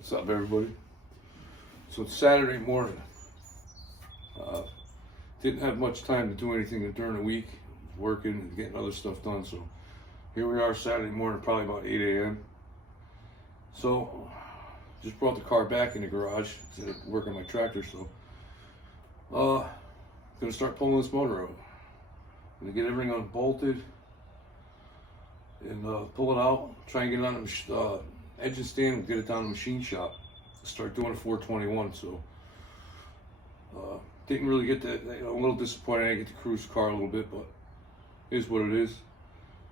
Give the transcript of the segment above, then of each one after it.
What's up, everybody? So it's Saturday morning. Didn't have much time to do anything during the week, working and getting other stuff done. So here we are Saturday morning, probably about 8 a.m. So just brought the car back in the garage instead of working my tractor. So gonna start pulling this motor out. Gonna get everything unbolted and pull it out. Try and get it on the engine stand and get it down to the machine shop. Start doing a 421. So didn't really get that. A little disappointed. I get to cruise the car a little bit, but it is what it is.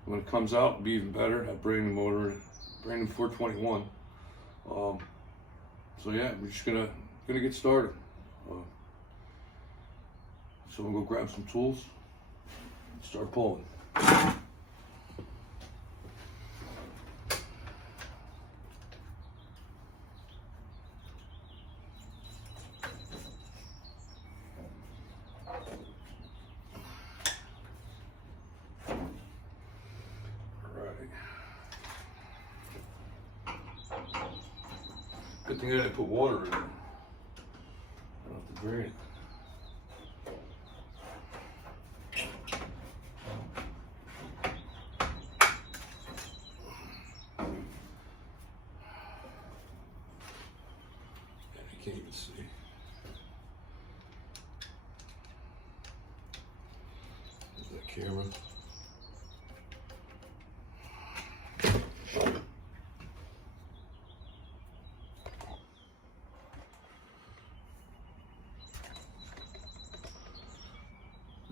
When it comes out, it'll be even better. Have brand new motor, brand new 421. So yeah, we're just gonna get started. So we'll go grab some tools, start pulling. Good thing I didn't put water in it. I don't have to drain it. I can't even see. There's that camera.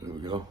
There we go.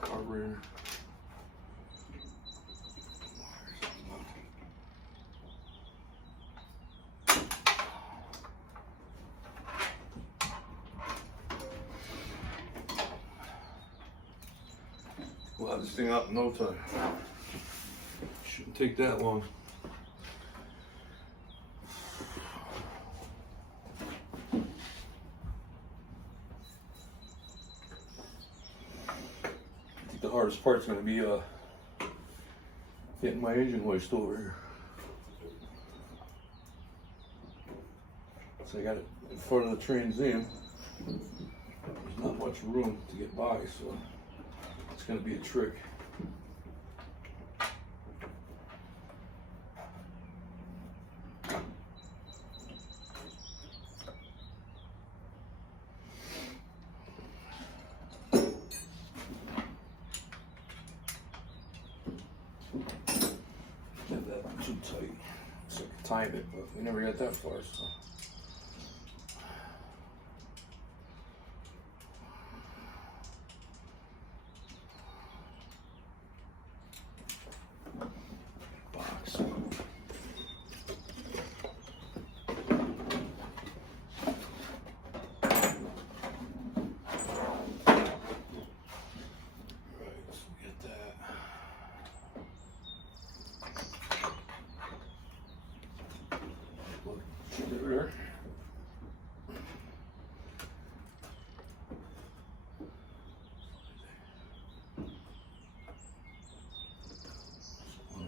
Carburetor. We'll have this thing out in no time. Shouldn't take that long. The hardest part's going to be getting my engine hoist over here. So I got it in front of the Trans Am. There's not much room to get by, so it's going to be a trick. That too tight, so I could time it, but we never got that far, so. Box. There.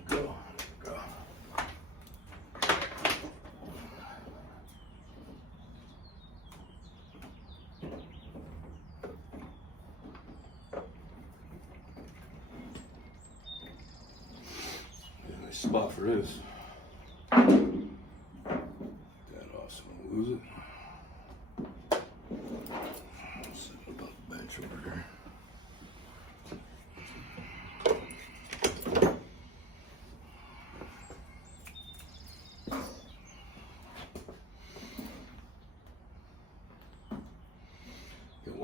Go. Nice spot for this. Lose it. Set it up on the bench over there.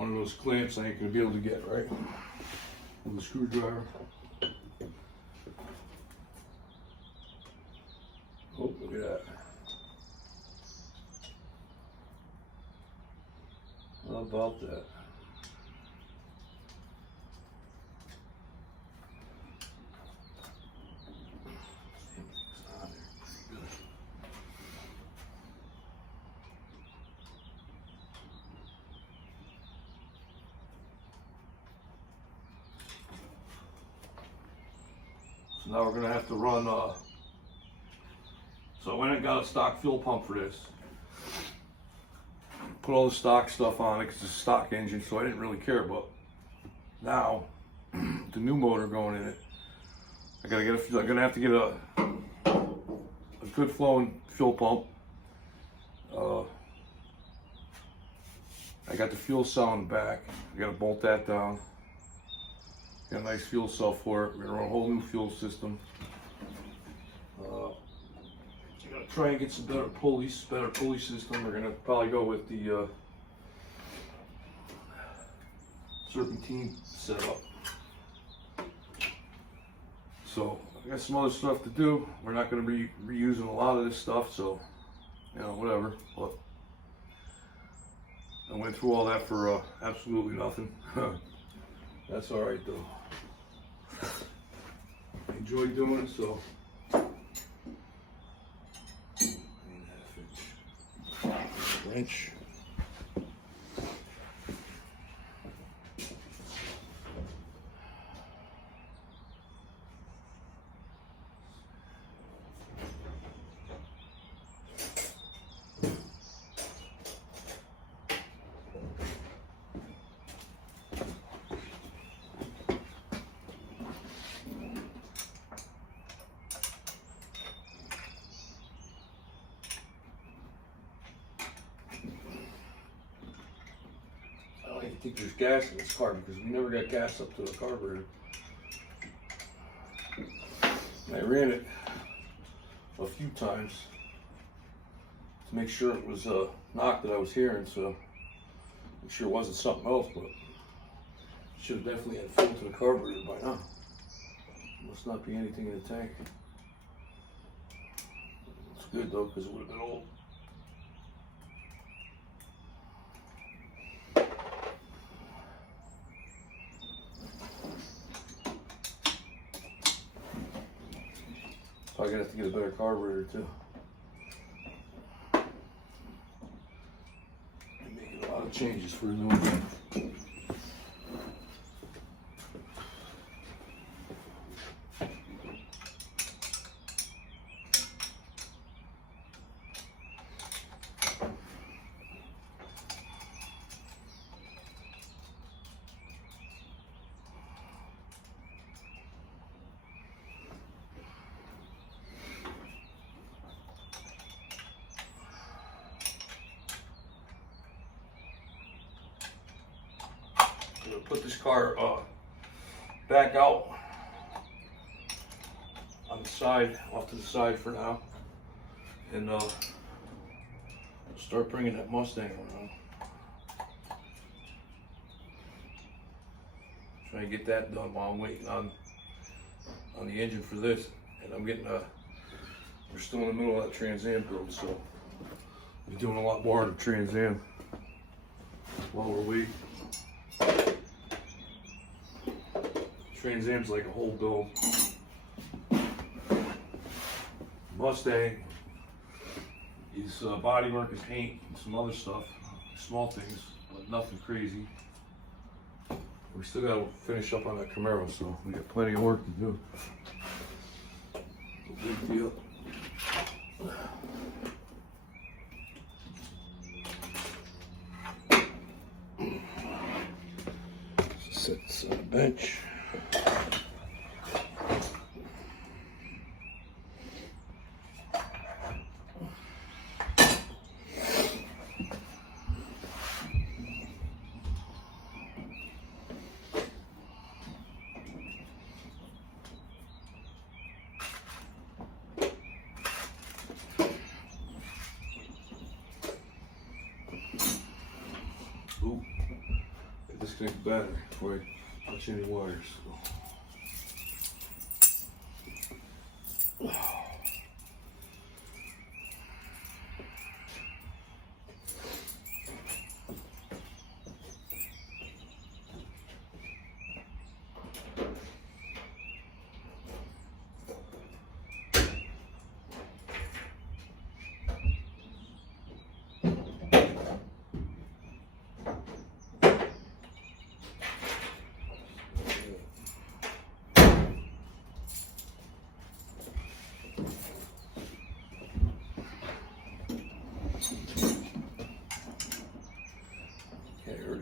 one of those clamps I ain't gonna be able to get right with a screwdriver. Oh, look at that. How about that? So now we're gonna have to run, so I went and got a stock fuel pump for this. Put all the stock stuff on it because it's a stock engine, so I didn't really care. But now, the new motor going in it, I'm gonna have to get a good flowing fuel pump. I got the fuel cell in the back. I gotta bolt that down. Got a nice fuel cell for it. We're gonna run a whole new fuel system. I'm gonna try and get some better pulley system. We're gonna probably go with the serpentine setup. So I got some other stuff to do. We're not gonna be reusing a lot of this stuff, so you know, whatever. But I went through all that for absolutely nothing. That's all right though. I enjoy doing it, so. Wrench. I think there's gas in this car because we never got gas up to the carburetor. And I ran it a few times to make sure it was a knock that I was hearing, so make sure it wasn't something else, but should have definitely had fuel to the carburetor by now. Must not be anything in the tank. It's good though because it would have been old. Probably gonna have to get a better carburetor too. I'm making a lot of changes for a new one. Put this car back out on the side, off to the side for now, and start bringing that Mustang around. Try and get that done while I'm waiting on the engine for this, and I'm getting we're still in the middle of that Trans Am build, so I'm doing a lot more of the Trans Am while we're waiting. Trans Am's like a whole build. Mustang is bodywork and paint and some other stuff, small things, but nothing crazy. We still got to finish up on that Camaro, so we got plenty of work to do. Big deal. Set this on the bench. Ooh, tank of battery before I touch any wires. So.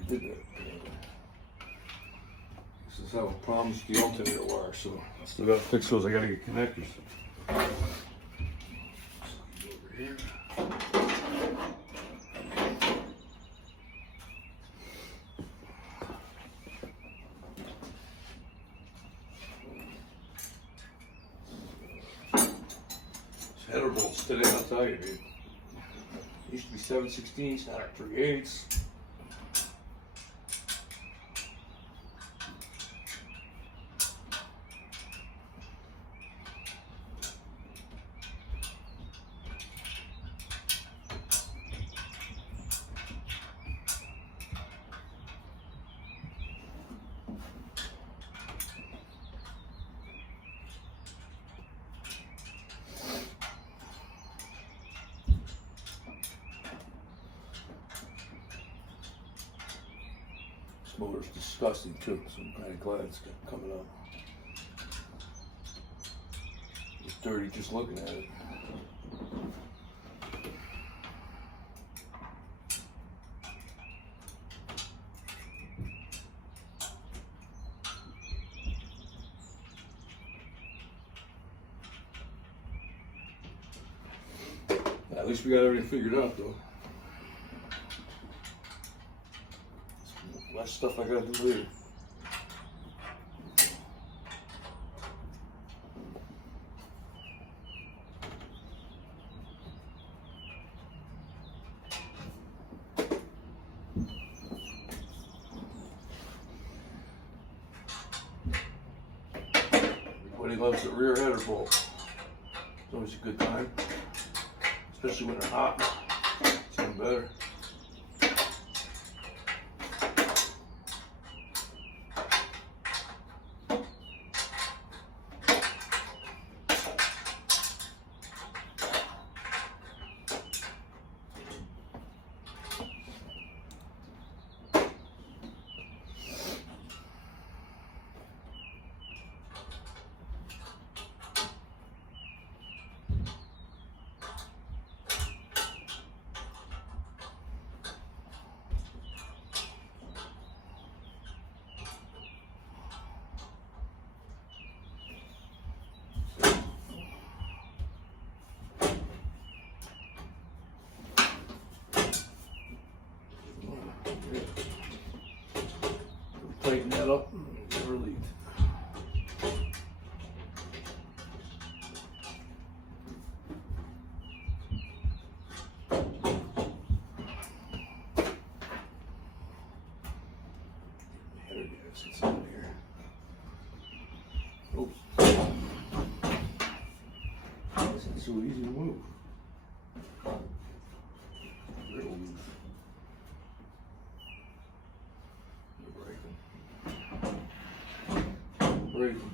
Did that. This is how I promised the alternator wire, so I still gotta fix those. I gotta get connectors. So over here. These header bolts today, I'll tell you, dude. Used to be 7/16, now they're 3/8. This motor's disgusting too, so I'm kind of glad it's coming up. It's dirty just looking at it. At least we got everything figured out though. Less stuff I gotta do later. Everybody loves the rear header bolt. It's always a good time, especially when they're hot. It's even better. Tighten that up and get relieved. Header gas gets out of here. Oh, this is so easy to move. Real loose. Breaking.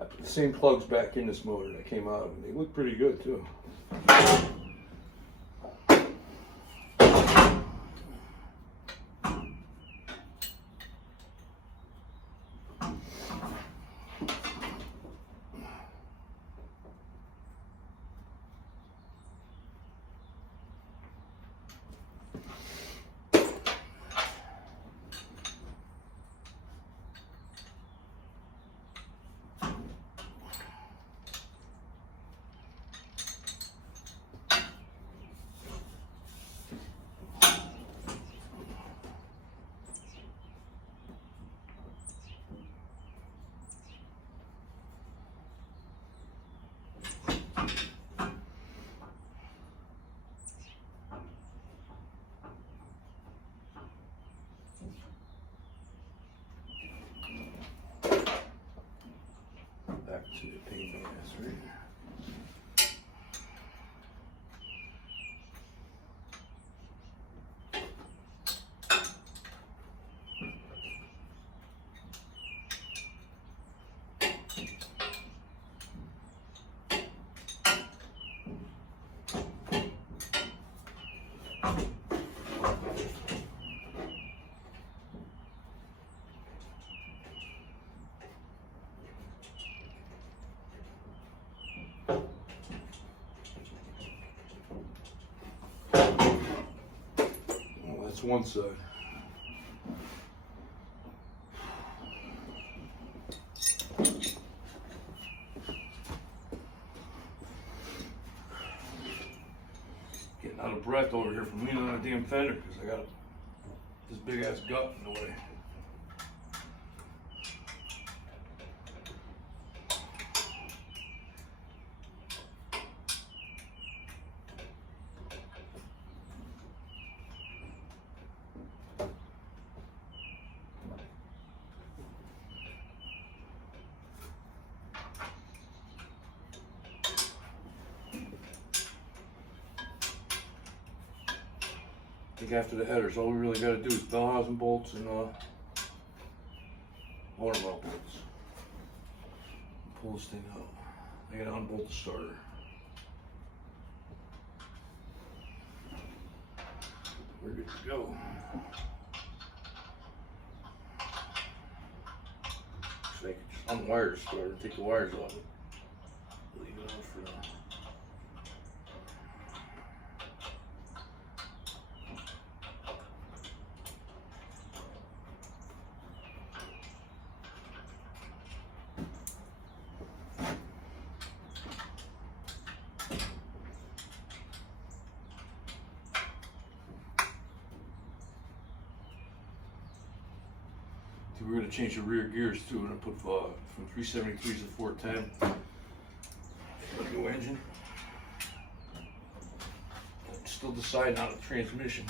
I put the same plugs back in this motor that came out, and they look pretty good too. one side. Getting out of breath over here from leaning on a damn fender because I got this big ass gut in the way. I think after the headers, all we really got to do is bell housing bolts and motor mount bolts. Pull this thing out. I got to unbolt the starter. We're good to go. So I can just unwire the starter, take the wires off it. Leave it on for now. We're going to change the rear gears too. We're going to put from 373s to 410. New engine. I'm still deciding on the transmission.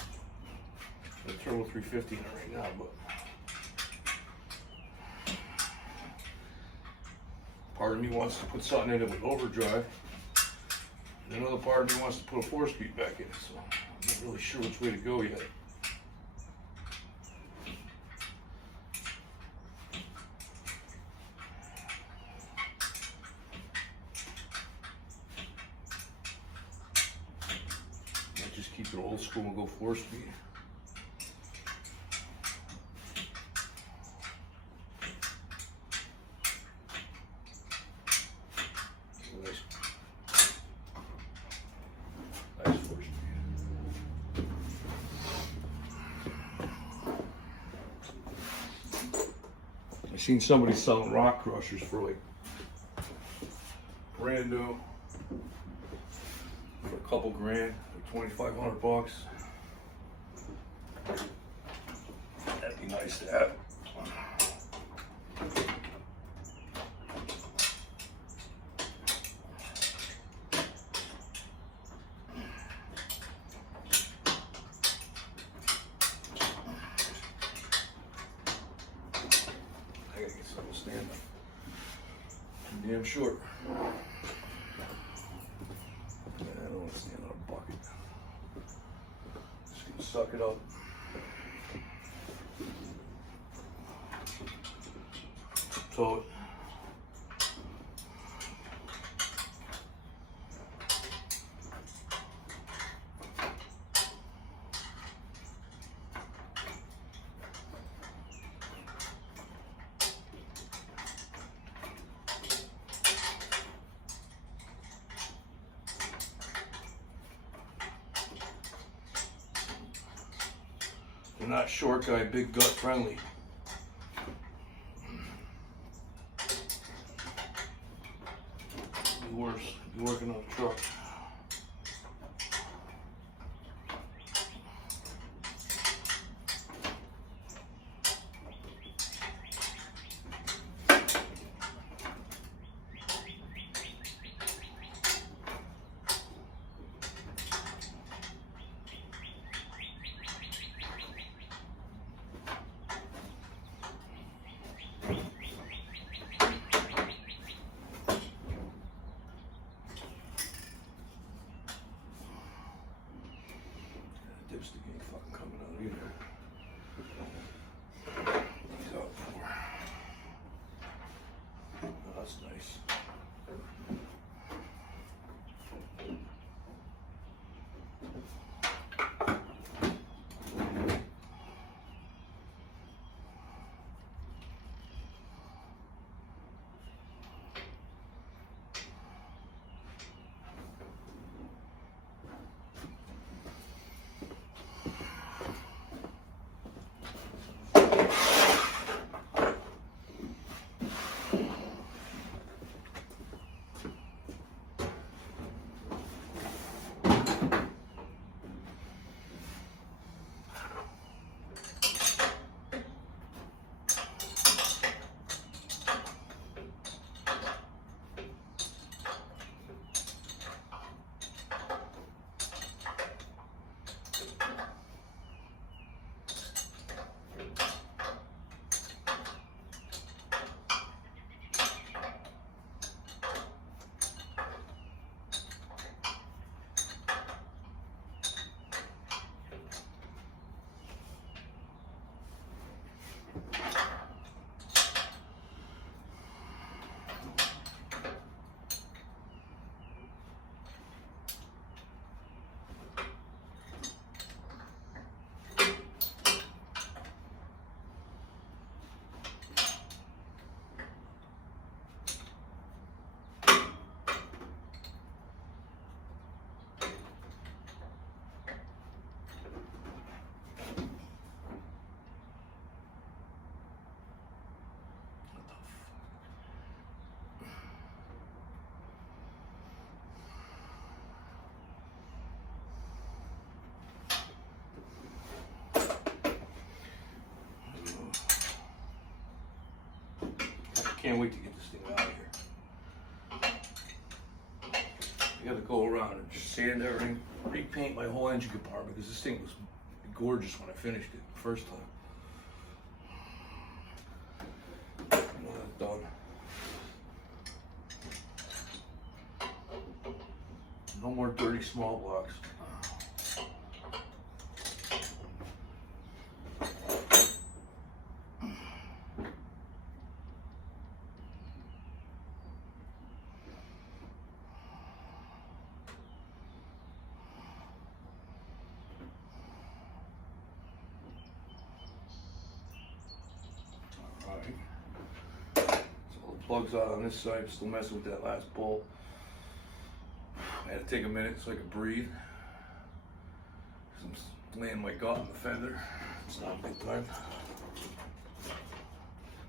The turbo 350 in it right now, but part of me wants to put something in it with overdrive. And another part of me wants to put a 4-speed back in it. So I'm not really sure which way to go yet. Keep it old school and go 4-speed. Nice 4-speed. I seen somebody selling rock crushers for like brand new for a couple grand. 2,500 bucks. That'd be nice to have. I gotta get something to stand up. I'm damn short. Yeah, I don't want to stand on a bucket. Just gonna suck it up. Tow it. They're not short guy, big gut friendly. Be worse, be working on a truck. Dipstick ain't fucking coming out either. He's out for. Oh, that's nice. can't wait to get this thing out of here. I gotta go around and just sand everything, repaint my whole engine compartment because this thing was gorgeous when I finished it the first time. Well, that's done. No more dirty small blocks. Alright. So the plug's out on this side, still messing with that last bolt. I had to take a minute so I could breathe. I'm laying my gut on the fender. It's not a good time.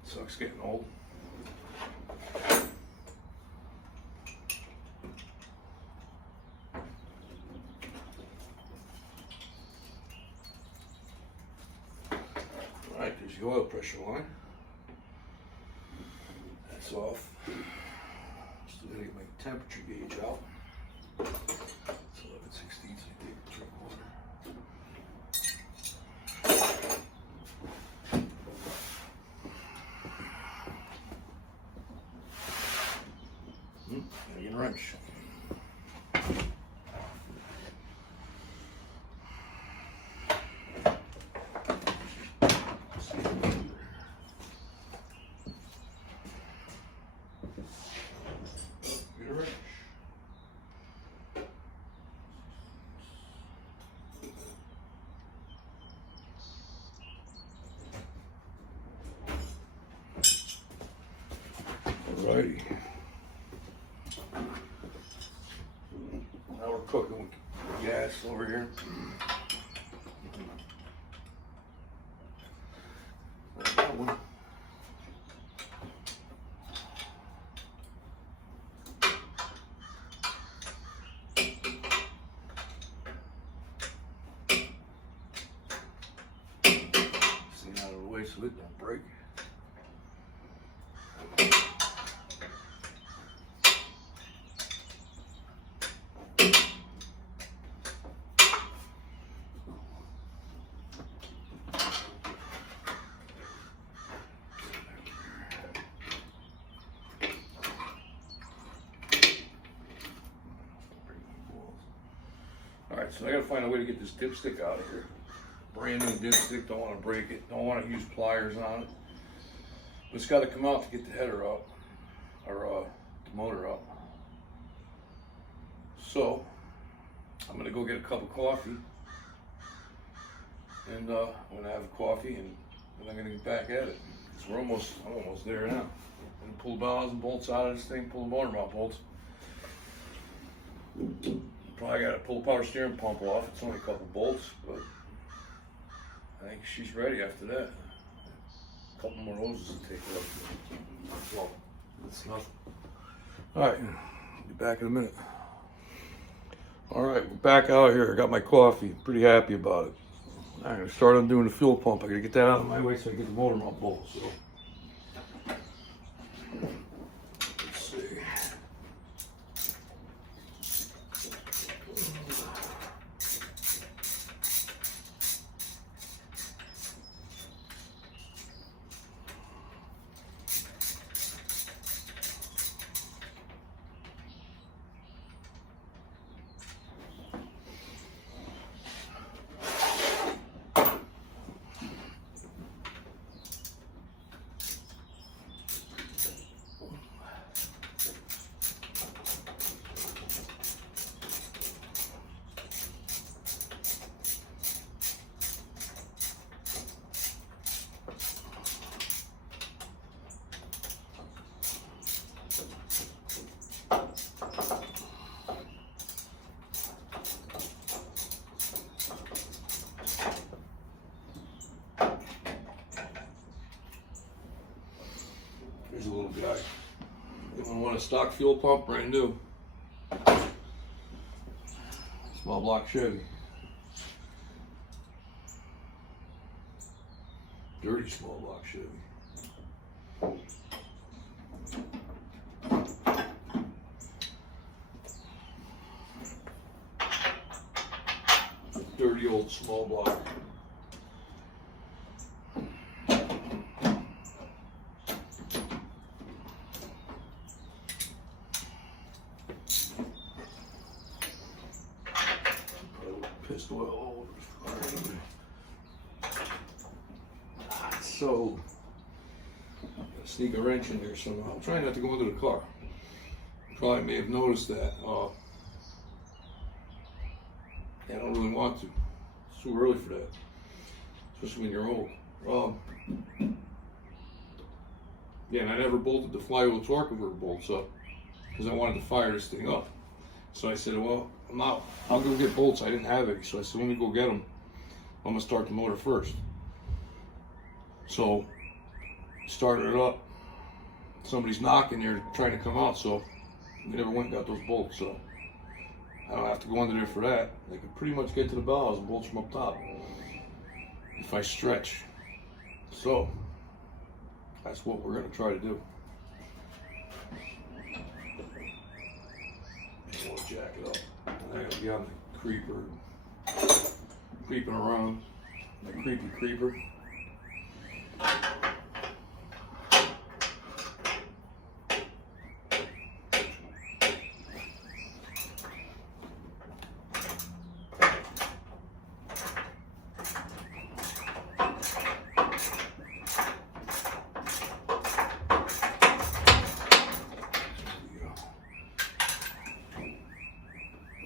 Sucks getting old. Alright, there's the oil pressure line. That's off. Still gotta get my temperature gauge out. It's 11/16, so I take a drink of water. Gotta get a wrench. Get a wrench. Alrighty. Now we're cooking with gas over here. That one. Stay out of the way so it don't break. Alright, so I gotta find a way to get this dipstick out of here. Brand new dipstick, don't want to break it, don't want to use pliers on it. But it's got to come out to get the header up, or the motor up. So, I'm gonna go get a cup of coffee, and I'm gonna have a coffee, and then I'm gonna get back at it. Because I'm almost there now. I'm gonna pull the balls and bolts out of this thing, pull the motor mount bolts. Probably got to pull the power steering pump off. It's only a couple bolts, but I think she's ready after that. A couple more hoses to take off. Well, that's nothing. All right, be back in a minute. All right, we're back out here. I got my coffee. Pretty happy about it. I'm gonna start on doing the fuel pump. I gotta get that out of my way so I get the motor mount bolt. So let's see. Here's a little guy. Anyone want a stock fuel pump? Brand new. Small block Chevy. Dirty small block Chevy. dirty old small block. Pissed oil all over the front. So, sneak a wrench in there somehow. I'm trying not to go into the car. You probably may have noticed that. I don't really want to. It's too early for that, especially when you're old. Yeah, and I never bolted the flywheel torque converter bolts up because I wanted to fire this thing up. So I said, well, I'll go get bolts. I didn't have any, so I said, let me go get them. I'm gonna start the motor first. So started it up. Somebody's knocking there trying to come out, so we never went and got those bolts. So I don't have to go under there for that. I can pretty much get to the bellows and bolts from up top if I stretch. So that's what we're gonna try to do. I want to jack it up. And I gotta be on the creeper, creeping around, my creepy creeper.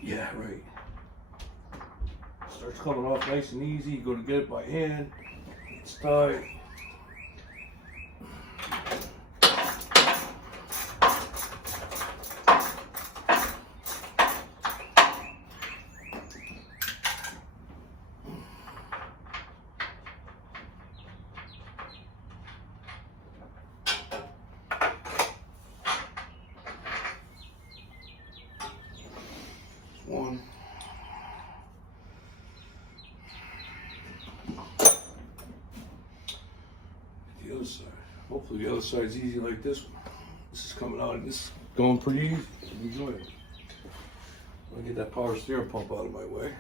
Yeah, right. Starts coming off nice and easy. You go to get it by hand. It's tight. One. The other side. Hopefully the other side's easy like this one. This is coming out and this is going pretty easy. Enjoy it. I'll get that power steering pump out of my way.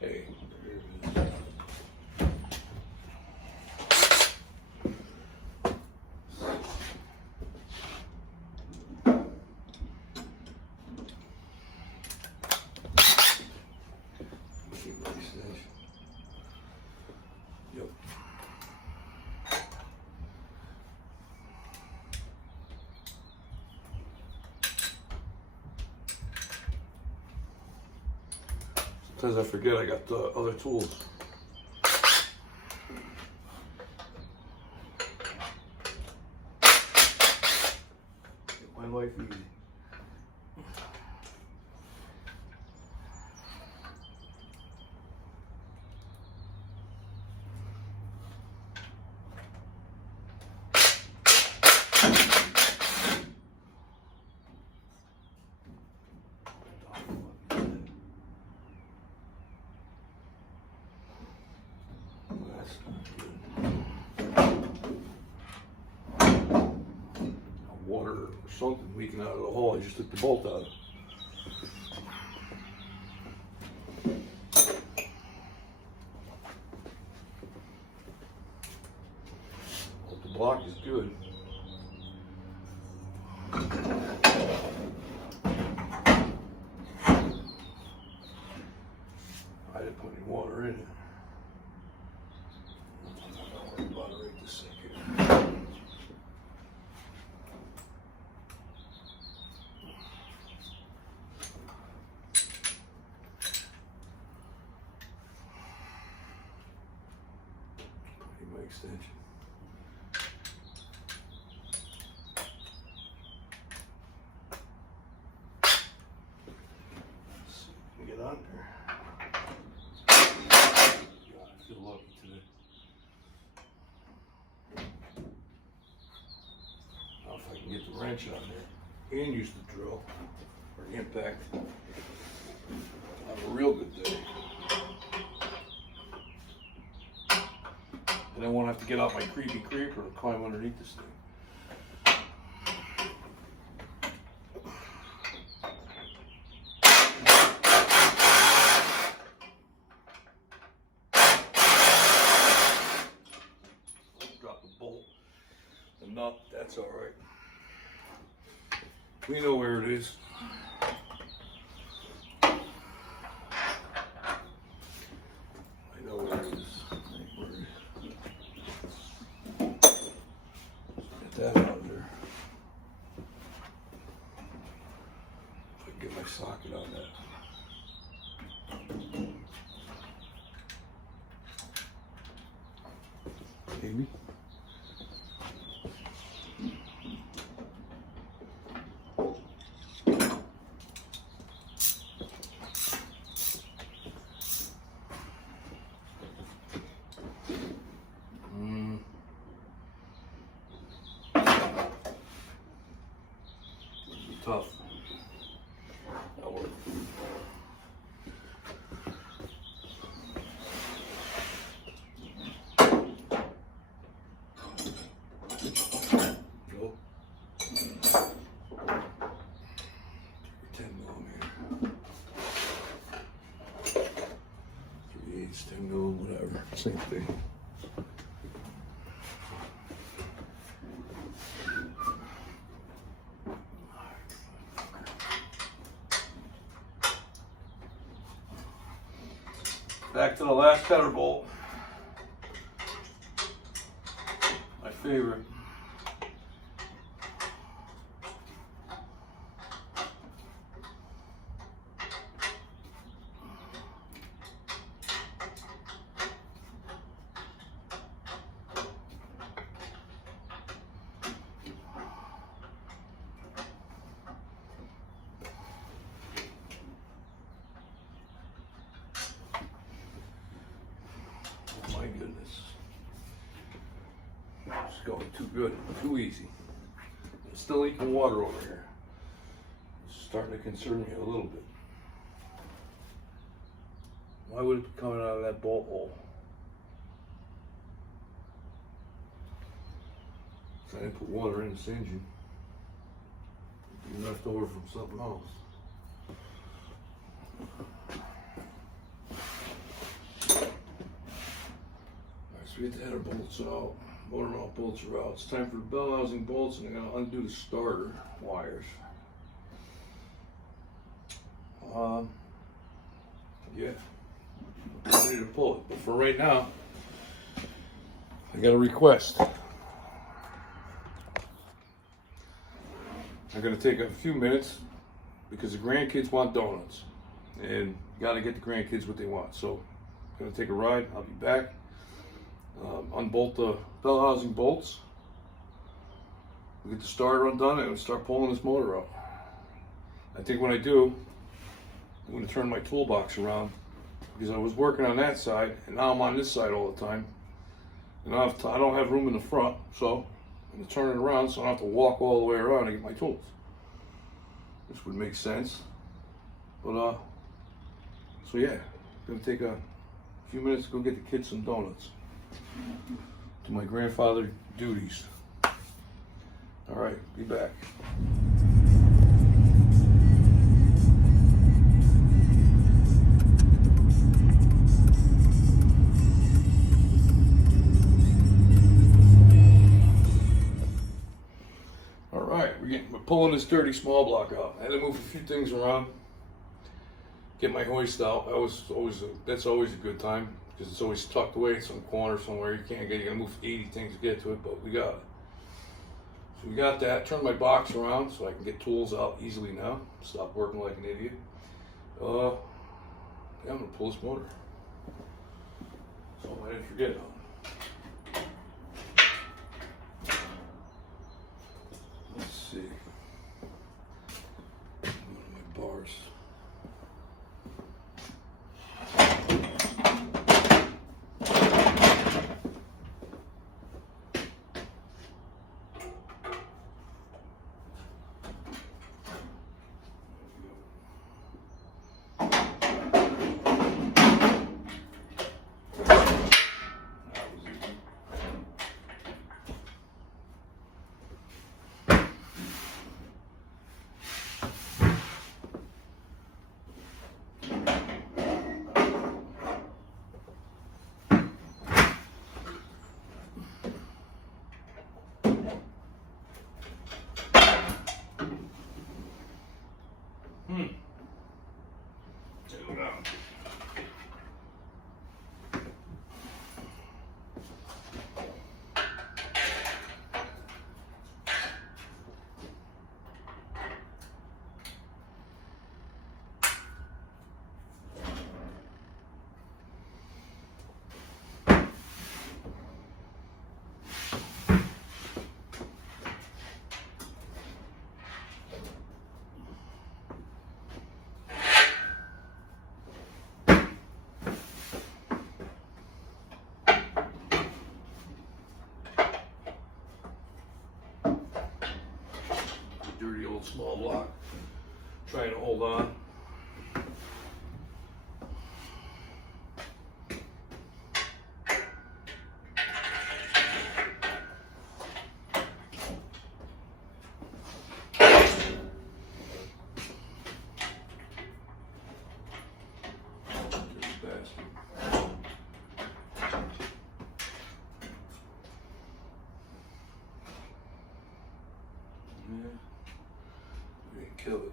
Hey, there it is. Yep. Sometimes I forget I got other tools. Make my life easy. Water or something leaking out of the hole. I just took the bolt out. Well, the block is good. I didn't put any water in it. I'm not worried about it right this second. My extension. Let's see if we can get on there. God, I feel lucky today. Now if I can get the wrench on there and use the drill or the impact, I'll have a real good day. And I won't have to get out my creepy creeper and climb underneath this thing. nut. That's all right. We know where it is. I know where it is. Get that out of there. If I can get my socket on that. Maybe. Tough. That'll work. Go. 10mm. 3/8, 10mm, whatever. Same thing. Back to the last tether bolt. My favorite. My goodness. It's going too good, too easy. It's still leaking water over here. It's starting to concern me a little bit. Why would it be coming out of that bolt hole? I didn't put water in this engine. It'd be left over from something else. We get the header bolts out, motor mount bolts are out. It's time for the bell housing bolts, and I'm going to undo the starter wires. Yeah, I'm ready to pull it. But for right now, I got a request. I'm going to take a few minutes because the grandkids want donuts, and you got to get the grandkids what they want. So I'm going to take a ride. I'll be back. Unbolt the bell housing bolts. We get the starter undone and start pulling this motor out. I think when I do, I'm going to turn my toolbox around because I was working on that side and now I'm on this side all the time. And I don't have room in the front, so I'm going to turn it around so I don't have to walk all the way around to get my tools. This would make sense. But, so yeah, I'm going to take a few minutes to go get the kids some donuts. To my grandfather duties. All right, be back. All right, we're pulling this dirty small block out. I had to move a few things around, get my hoist out. That's always a good time. Because it's always tucked away in some corner somewhere. You can't get it. You gotta move 80 things to get to it, but we got it. So we got that. Turn my box around so I can get tools out easily now. Stop working like an idiot. Yeah, I'm gonna pull this motor. So I didn't forget it. Let's see. One of my bars. dirty old small block. Trying to hold on. Kill it.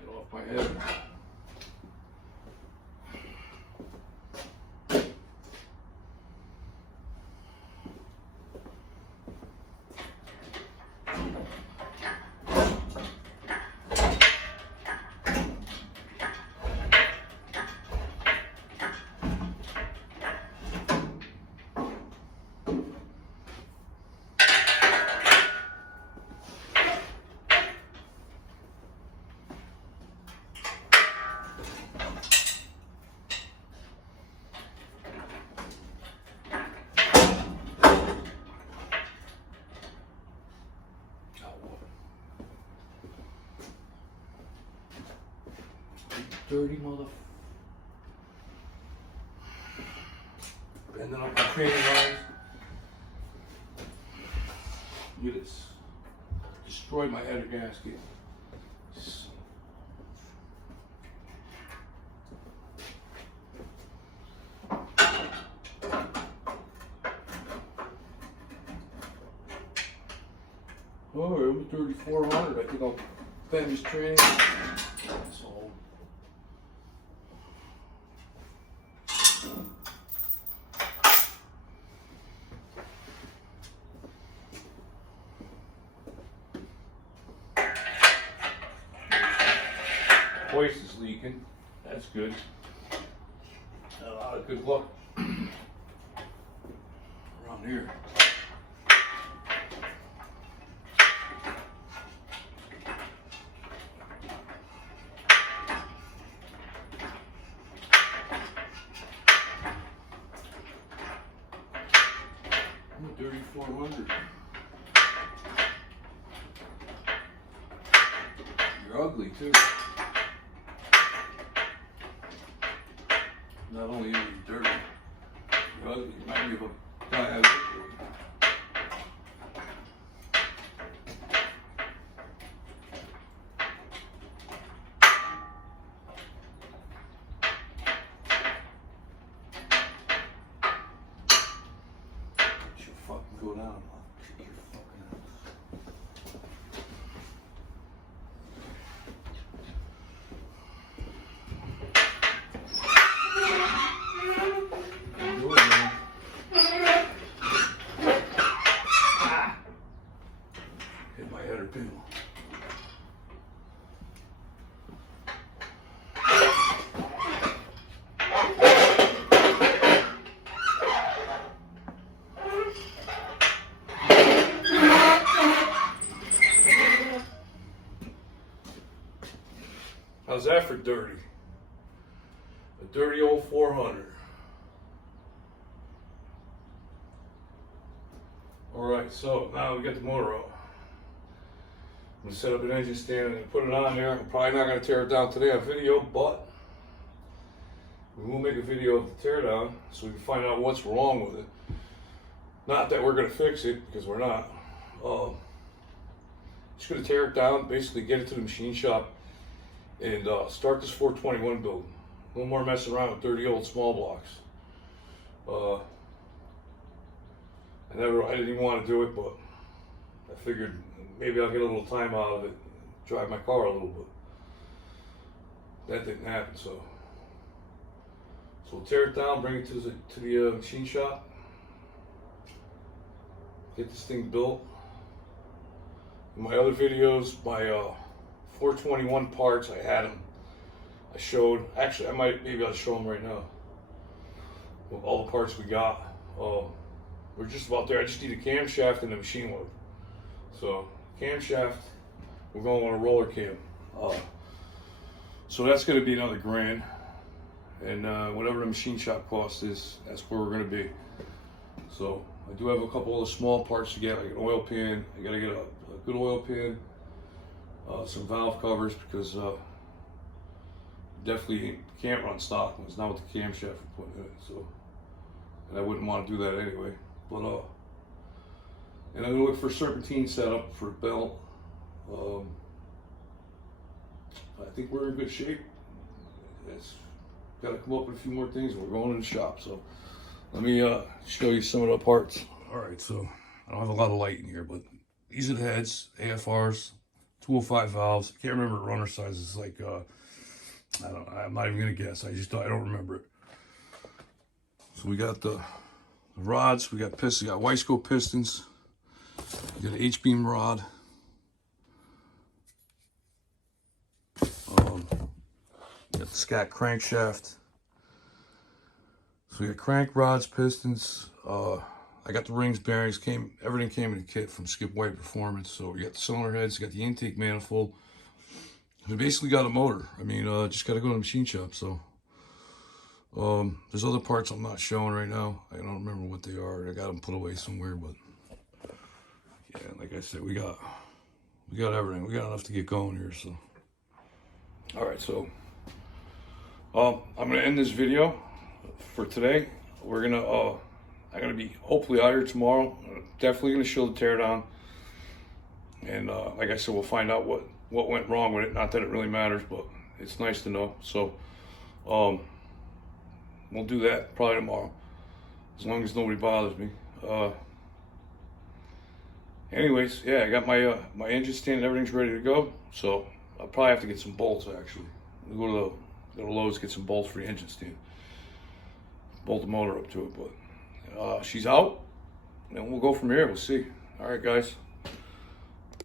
Get off my head. Dirty mother. Bending up my training lines. Look at this. Destroyed my header gasket. Oh, I'm 3,400. I think I'll finish training. Asshole. Hoist is leaking. That's good. A lot of good luck around here. I'm 3,400. You're ugly too. Not only are you dirty, you're ugly. You might be able to have it. She'll fucking go down. I'll kick your fucking ass. Hit my header pin. How's that for dirty? A dirty old 400. Alright, so now we got the motor out. I'm gonna set up an engine stand and put it on there. I'm probably not gonna tear it down today on video, but we will make a video of the teardown so we can find out what's wrong with it. Not that we're gonna fix it, because we're not. Just gonna tear it down, basically get it to the machine shop and start this 421 build. No more messing around with dirty old small blocks. I didn't even want to do it, but I figured maybe I'll get a little time out of it, drive my car a little bit. That didn't happen, so we'll tear it down, bring it to the machine shop, get this thing built. In my other videos, my 421 parts, I had them. I showed. Actually, maybe I'll show them right now. With all the parts we got. We're just about there. I just need a camshaft and a machine work. So camshaft, we're going on a roller cam. So that's going to be another $1,000, and whatever the machine shop cost is, that's where we're going to be. So I do have a couple of small parts to get, like an oil pan. I got to get a good oil pan, some valve covers, because definitely can't run stock. It's not what the camshaft we're putting in it. So, and I wouldn't want to do that anyway. But and I'm gonna look for serpentine setup for a belt. I think we're in good shape. It's got to come up with a few more things, and we're going in the shop. So let me show you some of the parts. All right, so I don't have a lot of light in here, but these are the heads, AFRs, 205 valves. I can't remember runner size. It's like I'm not even gonna guess. I don't remember it. So we got the rods. We got pistons. We got Weisco pistons. We got an H-beam rod. We got the Scat crankshaft. So we got crank rods, pistons. I got the rings, bearings. Everything came in a kit from Skip White Performance. So we got the cylinder heads. We got the intake manifold. We basically got a motor. I mean, just got to go to the machine shop. So there's other parts I'm not showing right now. I don't remember what they are. I got them put away somewhere, but yeah, like I said, we got everything. We got enough to get going here. So all right, so I'm gonna end this video for today. We're gonna I'm gonna be hopefully out here tomorrow. Definitely gonna show the teardown, and like I said, we'll find out what went wrong with it. Not that it really matters, but it's nice to know. So we'll do that probably tomorrow, as long as nobody bothers me. Anyways, yeah, I got my my engine stand. Everything's ready to go. So I'll probably have to get some bolts actually. We'll go to Lowe's, get some bolts for the engine stand. Bolt the motor up to it, but she's out, and we'll go from here. We'll see. All right, guys.